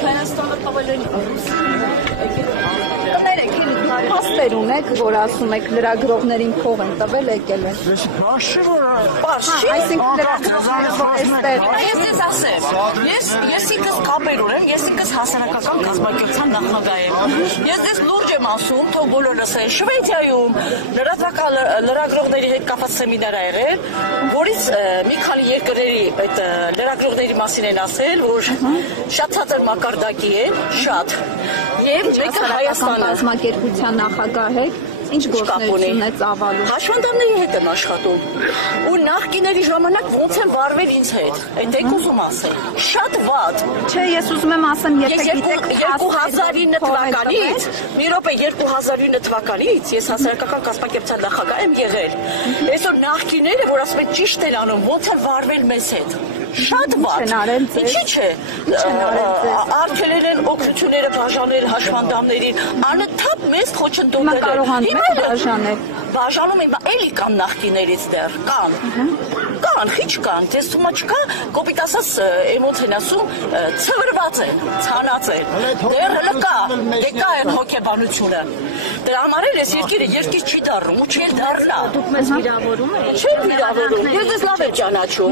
Հայաստանը տվել են Հաստեր ունեք, որ ասում եք լրագրողներին փող են տվել, եկել են։ Այսինքն լրագրողները որ էստեղ։ Ես ձեզ ասեմ, ես ինքս կապեր ունեմ, ես ինքս հասարակական կազմակերպության նախագահ եմ։ Ես ձեզ լուրջ եմ ասում, թող բոլորս են Շվեդիայում լրագրողների հետ կապված սեմինար ա եղել, որից մի քանի երկրների այդ լրագրողների մասին են ասել, որ շատ ցածր մակարդակի են, շատ։ Եվ մեկը Հայաստանը կազմակերպության նախագահ եք, ինչ գործունեություն է ծավալում։ Հաշվանդամների հետ եմ աշխատում։ Ու նախկիների ժամանակ ոնց են վարվել ինձ հետ։ Այդ եք ուզում ասել։ Շատ վատ։ Չէ, ես ուզում եմ ասեմ, եթե գիտեք 2009 թվականից, մի րոպե 2009 թվականից ես հասարակական կազմակերպության նախագահ եմ եղել։ Այսօր նախկիները, որ ասում են ճիշտ են անում, ոնց են վարվել մեզ հետ։ Շատ վատ։ Ինչի՞ չէ։ Արգելել են օգնությունները բաժանել հաշվանդամներին, անընդհատ մեզ խոչընդոտել են։ Բաժանում եմ, էլի կան նախկիներից դեռ, կան, խիչ կան, ձեզ թվում չկա, կոպիտ ասած, ոնց են ասում, ցվրված են, ցանած են, դեռ հլը կա են հոգեբանությունը, դրա համար էլ ես երկիրը երկիր չի դառնում, ու չի էլ դառնա։ Դուք մեզ վիրավորում եք։ Չէ վիրավորում, ես ձեզ լավ եմ ճանաչում,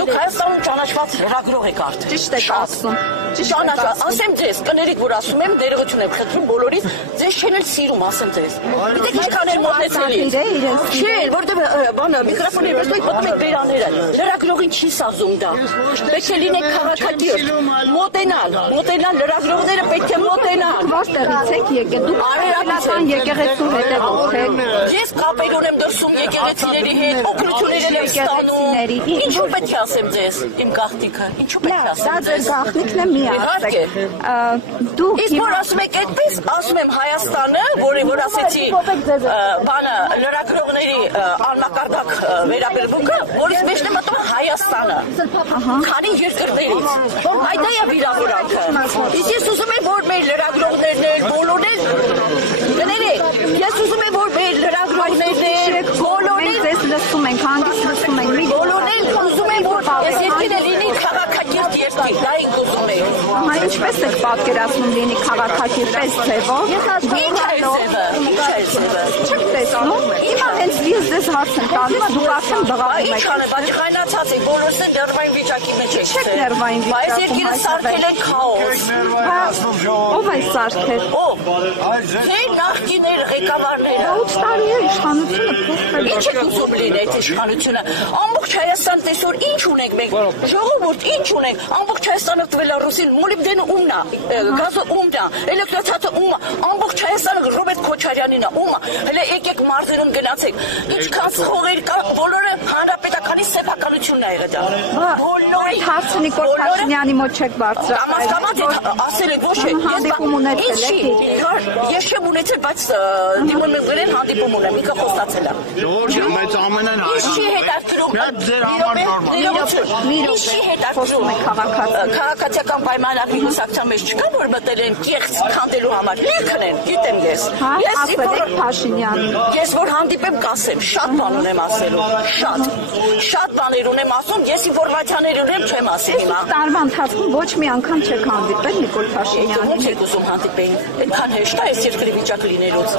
դուք Հայաստանում ճանաչված լրագրող եք արդեն։ Ճիշտ եք ասում։ Ճանաչված, ասեմ ձեզ, կներիք, որ ասում եմ, ներողություն եմ խնդրում բոլորից, ձեզ չեն էլ սիրում, ասեմ ձեզ։ Գիտեք ինչքան են մոտեցել։ Չէ, որտեղ բանը միկրոֆոնի մեջ պատմում եք բերաները։ Լրագրողին չի սազում դա։ Պետք է լինեք քաղաքակիրթ։ Մոտենալ լրագրողները պետք է մոտենան։ Որտեղից եք եկել։ Դուք արևելական եկեղեցու հետևող եք։ Ես կապեր ունեմ դրսում եկեղեցիների հետ, օգնություններ եմ ստանում։ Ինչու պետք է ասեմ ձեզ իմ գաղտնիքը։ Ինչու պետք է ասեմ։ Դա ձեր գաղտնիքն է մի ասեք։ Դուք իսկ որ ասում եք այդպես, ասում եմ Հայաստանը, որ ասեցի բանը լրագրողների անմակարդակ վերաբերմունքը, որից մեջն է մտնում Հայաստանը։ Քանի երկրներից։ Այդ է վիրավորանքը։ Իսկ ես ուզում եմ, որ մեր լրագրողներն են, բոլորն են, գներեք, ես ուզում եմ, որ մեր լրագրողներն են, բոլորն են, ձեզ լսում ենք, հանդիպ լսում ենք, բոլորն են, ուզում եմ, որ այս երկիրը լինի քաղաքակիրթ երկիր, դա ենք ուզում ենք։ Ինչպես եք պատկերացնում լինի քաղաքակիրթ ձևով։ Չեք տեսնում։ Հիմա հենց ես հարց եմ տալիս, դուք արդեն բղավում եք։ Բայց խայնացած եք, բոլորս են ներվային վիճակի մեջ եք։ Չեք ներվային վիճակում։ Այս երկիրը սարքել են քաոս։ Ո՞վ է սարքել։ Ո՞վ։ Թե նախկիներ ղեկավարները։ 8 տարի է իշխանությունը փոխվել։ Ինչ եք ուզում լինի այդ իշխանությունը։ Ամբողջ Հայաստան տեսօր ինչ ունենք մենք։ Ժողովուրդ ինչ ունենք։ Ամբողջ Հայաստանը տվել է ռուսին, մոլիբդենը ումն է, գազը ումն է, էլեկտրացածը ումն է, ամբողջ Հայաստանը Ռոբերտ Քոչարյանին է, ումն է։ Հələ եկեք մարզերում գնացեք։ Ինչքան խողեր կա, բոլորը հանրապետականի սեփականությունն է եղել դա։ Բոլորի հարցը Նիկոլ Փաշինյանի մոտ չեք բարձրացրել։ Կամաց ասել եք ոչ է։ Հանդիպում ունեցել եք։ Ես չեմ ունեցել, բայց դիմում եմ գրել հանդիպում ունեմ, ինքը խոստացել է։ Ժողովուրդը մեծ ամենն է։ Ինչի հետաքրում։ Ձեր համար նորմալ։ Ինչի հետաքրում է քաղաքացիական պայմանագրի հուսակցության մեջ չկա, որ մտել են կեղծ քանդելու համար։ Լիքն են, գիտեմ ես։ Ասել Փաշինյանին։ Ես որ հանդիպեմ կասեմ, շատ բան ունեմ ասելու, շատ բաներ ունեմ ասում, ես ինֆորմացիաներ ունեմ չեմ ասի հիմա։ Տարվա ընթացքում ոչ մի անգամ չեք հանդիպել Նիկոլ Փաշինյանին։ Ո՞նց եք ուզում հանդիպեին։ Այդքան հեշտ է այս երկրի վիճակը լինելուց։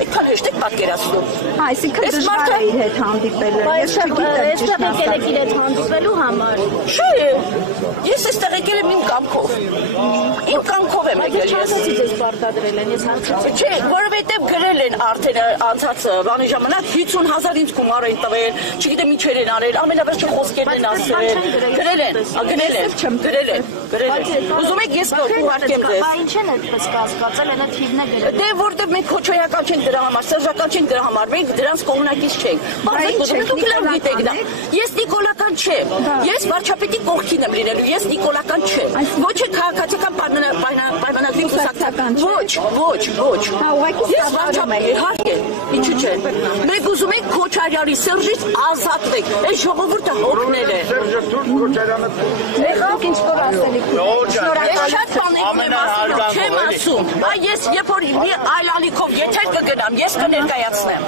Այդքան հեշտ եք պատկերացնում։ Այսինքն դժվար է իր հետ հանդիպելը։ Ես չգիտեմ ճիշտ եկել իր հետ հանդիպելու համար։ Չէ։ Ես այստեղ եկել եմ իմ կամքով։ Իմ կամքով եմ եկել ես։ Չասացի ձեզ պարտադրել են, ես հարցրեցի։ Չէ, որովհետև գրել են արդեն անցած բանի ժամանակ 50,000 ինձ գումար են տվել, չգիտեմ ինչեր են արել, ամենավերջը խոսքերն են ասել։ Գրել են։ Ուզում եք ես ուղարկեմ ձեզ։ Բա ինչ են այդպես կասկածել, այնա թիվն է գրել։ Դե որտեղ մենք քոչոյական չենք դրա համար, սերժական չենք դրա համար, մենք դրանց կողմնակից չենք։ Բայց դուք լավ գիտեք դա։ Ես նիկոլական չեմ։ Ես վարչապետի կողքին եմ լինելու, ես նիկոլական չեմ։ Ոչ է քաղաքացիական պայմանագրի կուսակցական։ Ոչ։ Ես վարչապետ իհարկե, ինչու՞ չէ։ Մենք ուզում ենք Քոչարյանի Սերժից ազատվենք։ Այս ժողովուրդը հոգնել է։ Սերժը դուրս Քոչարյանը։ Դուք ինչ որ ասելիք։ Ես շատ բաներ ունեմ ասում, չեմ ասում։ Բայց ես երբ որ մի այլ ալիքով եթեր կգնամ, ես կներկայացնեմ։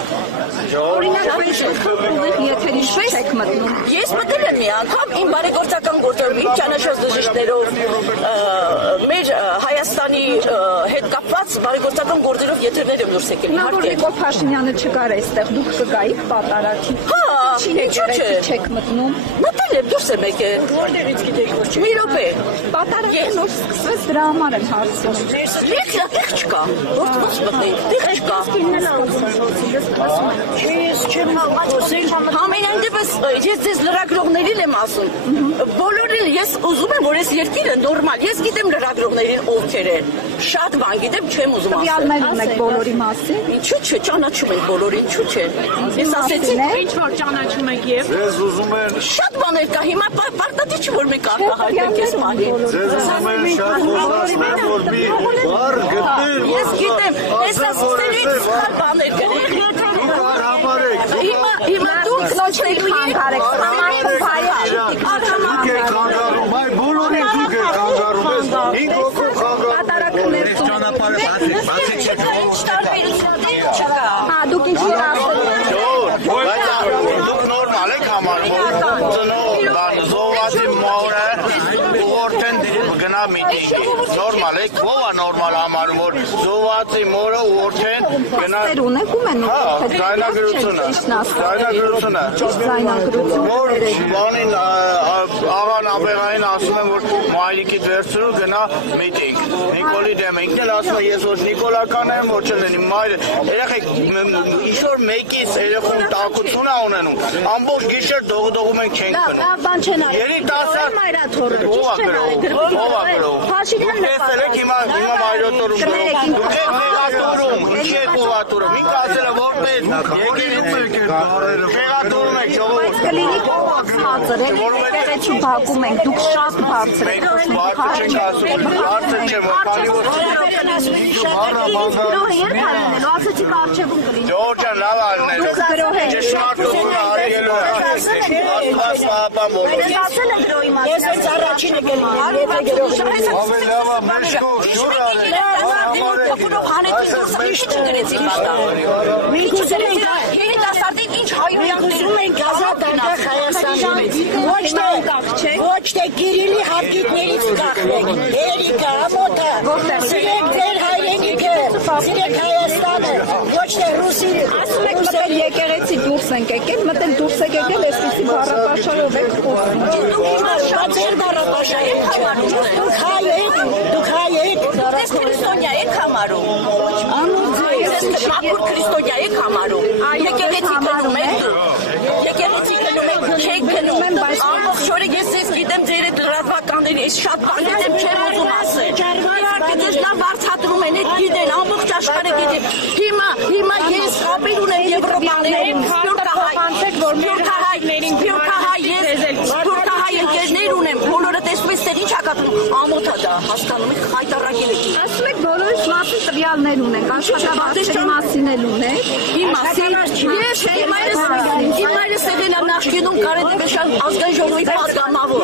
Օրինակ, Facebook-ում եթերի չեք մտնում։ Ես մտել եմ մի անգամ իմ բարեգործական գործերով, իմ ճանաչած բժիշկներով, մեր Հայաստանի հետ կապված բարեգործական գործերով եթերներ եմ դուրս եկել։ Նա որ Նիկոլ Փաշինյանը չկար այստեղ, դուք կգայիք պատարագի։ Ինչու՞ չէ։ Չեք մտնում։ Մտել եմ դուրս եմ եկել։ Որտեղից գիտեք որ չէ։ Մի րոպե։ Պատարագը նոր սկսվեց, դրա համար եմ հարցնում։ Տեղ չկա։ Ո՞ց մտնենք։ Տեղ չկա։ Ես չեմ ասել։ Համենայն դեպս ես ձեզ լրագրողներին եմ ասում։ Բոլորին ես ուզում եմ որ այս երկիրը նորմալ։ Ես գիտեմ լրագրողներին ովքեր են։ Շատ բան գիտեմ, չեմ ուզում ասել։ Տվյալներ ունեք բոլորի մասին։ Ինչու՞ չէ, ճանաչում ենք բոլորին, ինչու՞ չէ։ Ես ասեցի, Ինչ որ ճանաչում եք եւ Ձեզ ուզում են շատ բաներ կա։ Հիմա պարտադիր չի որ մենք արտահայտենք այս բանին։ Ձեզ ուզում են շատ խոսացնել, որ մի բառ գտնել, Ես գիտեմ, ես ասեցի սխալ բաներ կրեք։ Հիմա դուք Նոչեք խանգարեք, համարում Այ բոլորին դուք եք խանգարում, ես 5 հոգու խանգարում։ Պատարագներ Ճանապարհը բացեք, Հա, դուք ինչ որ ասել Դուք նորմալ եք համարում, զոհվածի մորը ուղղորդեն գնա միտինգի։ Նորմալ եք, ով է նորմալ համարում, որ զոհվածի մորը ուղղորդեն գնա։ ունեք ում են Ձայնագրությունը։ Որ բանին աղան աբեղային ասում են, որ մայրիկից վերցրու գնա միտինգ։ Նիկոլի դեմ ինքն էլ ասում է, ես ոչ նիկոլական եմ, ոչ էլ եմ մայրը։ Երեխեք ինչ-որ մեկից երեխուն տակություն է ունենում։ Ամբողջ գիշեր դողդողում ենք չենք գնում։ բան չեն արել։ Երիտասարդ Մայրաթորը ով է գրում։ Փաշինյանն է Տեսել եք հիմա մայրաթորում գրում։ Դուք եք խեղաթորում, ինչի եք ուղղաթորում։ Ինքը ասել է որպես խեղաթորում եք ժողովուրդ։ Կլինիկ ցածր է, եկեղեցու բակում ենք, դուք շատ բարձր եք։ Բարձր չենք ասում, բարձր չեմ, քանի որ ասեցի կարճեվում կլինի։ Ջորջան լավ արնել։ Ճշմարտությունը արելու է։ Աստված պահապան բոլորին։ Ասել է գրոյի մասին։ Ես այս առաջինը գնում եմ։ Ավելի լավ է մեջքով շոր արել։ Մենք ուզում ենք երիտասարդին ինչ հայրենիքներում են գազադարնակ Հայաստանում։ Ոչ թե Կիրիլի հարկիկներից կախվեք։ Երիկա, ամոթը, սիրեք ձեր հայրենիքը, սիրեք Հայաստանը, ոչ թե ռուսին։ Ասում եք մտել եկեղեցի դուրս ենք եկել, մտել դուրս եք եկել, այսպիսի բառապաշարով եք խոսում։ Դուք հիմա շատ ձեր բառապաշար եք համարում։ Դուք հայ եք, դες քրիստոնյա եք համարում։ Մաքուր քրիստոնյա եք համարում։ Եկեղեցի գնում եք դուք։ Եկեղեցի գնում եք, չեք գնում։ Ամբողջ օրը ես գիտեմ ձեր այդ լրատվականների, այս շատ բան գիտեմ, չեմ ուզում ասել։ Իհարկե դες լավ բարձրացնում են, այդ գիտեն, ամբողջ աշխարհը գիտի։ Հիմա ես խաբեր ունեմ Եվրոպաներում, սպյուրքահայ ընկերներ ունեմ, բոլորը տեսնում ես թե ինչ ակատում, ամոթա դա, հասկանում եք, հայտարարել եք։ Ասում եք բոլորից մասին տվյալներ ունենք, աշխատավարձերի մասին էլ ունենք։ Իմ մասին, ես իմ այրս եղել եմ նախկինում Կարեն Դեբեշյան ազգային ժողովի պատգամավոր։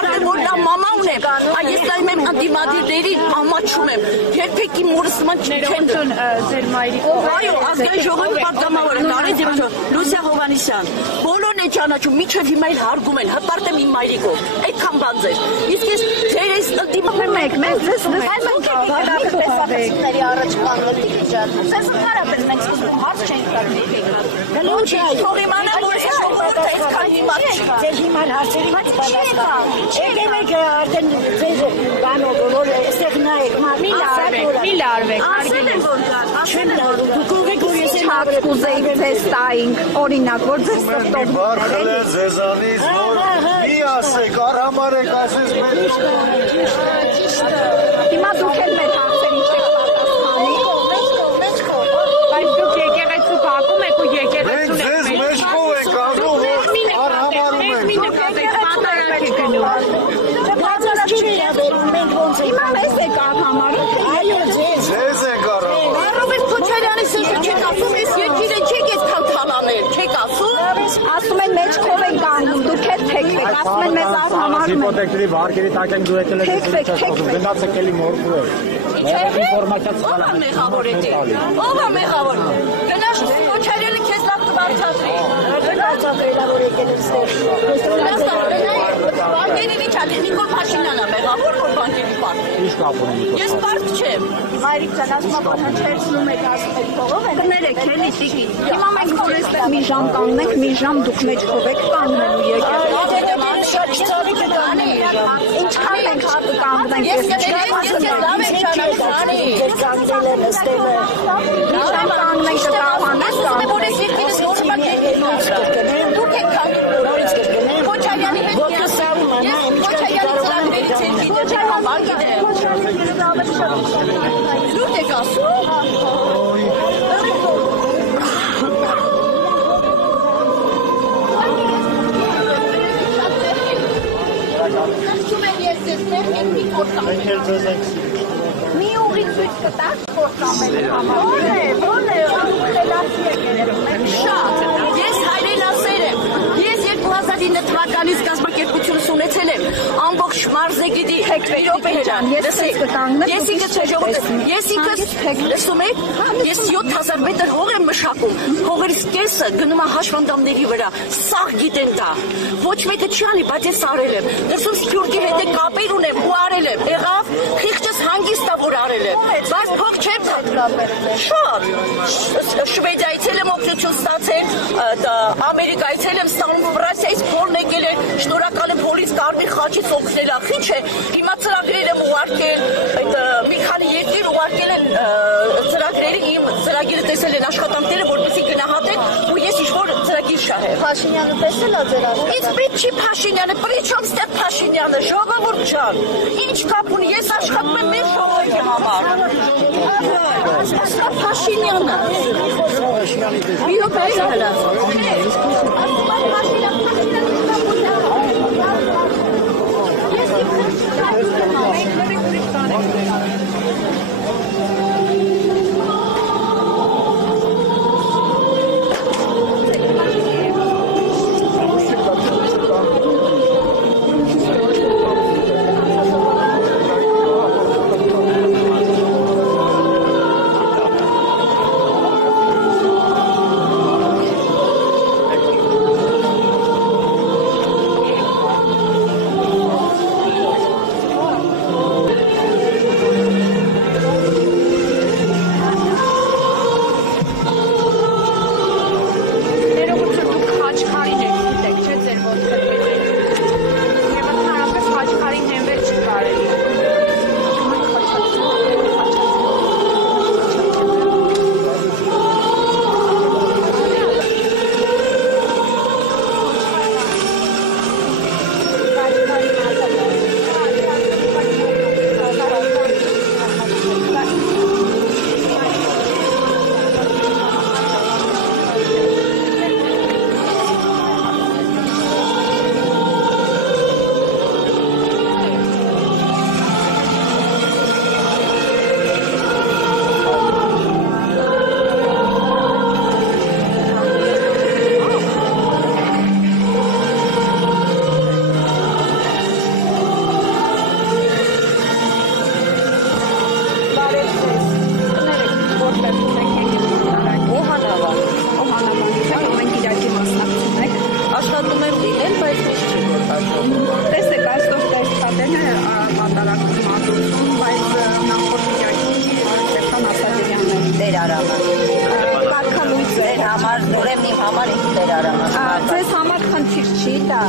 Արդեն որ նա մամա ունեմ, ես նայում եմ անդիմադիրներին, ամաչում եմ, երբեք իմ մորս նման չեմ դնում։ Ձեր մայրիկը։ Այո, ազգային ժողովի պատգամավորը Կարեն Դեբեշյան, Լուսիա Հովհաննիսյան, բոլորն են ճանաչում, մինչև հիմա էլ հարգում են, հպարտ եմ իմ մայրիկով, այդքան բան ձեր։ Իսկ ես ձեր այս ընդդիմում եք, մեզ ձեզ Ների առաջ կանվելի վիճակ։ Ձեզ ընդհանրապես մենք սկզբում հարց չենք տալի։ Գլուչի, թող իմանա, որ ես ժողովուրդը այդքան հիմար չի։ Ձեր հիմար հարցերի պատասխան։ Եկեք եք արդեն ձեր բանով որ այստեղ նայեք, մի լարվեք։ Ասել եմ որ կա, ասել եմ Դուք ով եք որ ես եմ Հաց կուզեիք ձեզ տայինք, օրինակ, որ ձեզ սրտով Բարձր է ձեզանից, որ մի ասեք, արհամարեք, ասես մեր Հիմա դուք էլ մեր հարցերին չեք պատասխանի։ Բայց դուք եկեղեցու բակում եք ու եկեղեցուն եք։ Մենք ձեզ մեջքով ենք անում, որ արհամարում ենք։ Հիմա մեզ եք արհամարում։ Ձեզ ենք արհամարում։ Ռոբերտ Քոչարյանի սրտը չեք ասում, ես երկիրը չեք այդքան թալանել, չեք ասում։ Ասում են մեջքով են գանում, դուք էլ թեքվեք, ասում են մեզ արհամարում են։ Հիպոթեքների վարկերի տակ են դու եկել եք գնացեք էլի մորգու եք։ Ո՞վ է մեղավոր է դե։ Ո՞վ է մեղավոր։ Գնաս Քոչարյանը քեզ լավ կբարձրացրի։ արձակելա, որ եկել են Բանկերին ինչ ալի, Նիկոլ Փաշինյանը մեղավոր, որ բանկերի պարտ։ Ինչ կապ ունի Նիկոլ։ Ես պարտ չեմ։ Մայրիկան ասում է, որ հնչեցնում եք ասում եք փողով, Ներեք, էլի տիկի։ Հիմա մենք որ այստեղ մի ժամ կանգնենք, մի ժամ դուք մեջ փողեք կանգնելու եկեք։ շատ չարի կտանի։ Ինչքան ենք կանգնենք Ես ես լավ եմ շարանի։ Ես կանգնել եմ ստել եմ։ կանգնենք կկանանք Որ ես երկիրս նորմալ երկիրն դուք եք կանգնում։ Նորից կրկնեմ։ Քոչարյանի հետ Ոտքը սարում եմ, Ես Քոչարյանի ծրագրերից հետ գիտեմ, համար գիտեմ։ Դուք եք ասում։ Մի ուղի ցույց կտաք փոխամելու համար։ Շատ։ Ես հայրենասեր եմ։ Ես 2009 թվականից կազմակերպությունս ունեցել եմ։ Ամբողջ մարզը գիտի։ Ես կկանգնեմ։ Ես ինքս լսում եք, ես 7000 մետր հող եմ մշակում։ Հողերից կեսը գնում է հաշվանդամների վրա։ Սաղ գիտեն դա։ Ոչ մեկը չի անի, բայց ես արել եմ։ Դրսում սփյուռքի հետ կապեր ունեմ ու արել եմ։ Եղավ, խիղճս հանգիստ է որ արել եմ։ Բայց փող չեմ շատ։ Շվեդիայից եմ օգնություն ստացել, Ամերիկայից եմ ստանում, Ֆրանսիայից փորն եկել է, շնորհակալ եմ փորից կարմիր խաչից օգնել ա, ինչ է։ Հիմա ծրագրեր եմ ուղարկել, մի քանի երկիր ուղարկել են ծրագրերը, իմ ծրագիրը տեսել են աշխատանքները, որպեսզի գնահատեն ու ես ինչ-որ ծրագիր շահեմ։ Փաշինյանը տեսել ա ձեր Ինձ պետք չի Փաշինյանը, պրիչոմ ստե Փաշինյանը, ժողովուրդ ջան։ Ինչ կապ ունի, ես աշխատում եմ մեր ժողովրդի համար։ Փաշինյանը։ Մի րոպե հələ։ աշխատում եմ լինել, բայց միշտ չի գործածում։ Տեսեք, այսօր տեսքատենը պատարակում ադրություն, բայց նախորդ իրակի Ստեփան Ասատրյանն է դեր արամը։ Կարգալույս էր համար, ուրեմն իմ համար ինձ դեր արամը։ Ձեզ համար խնդիր չի դա։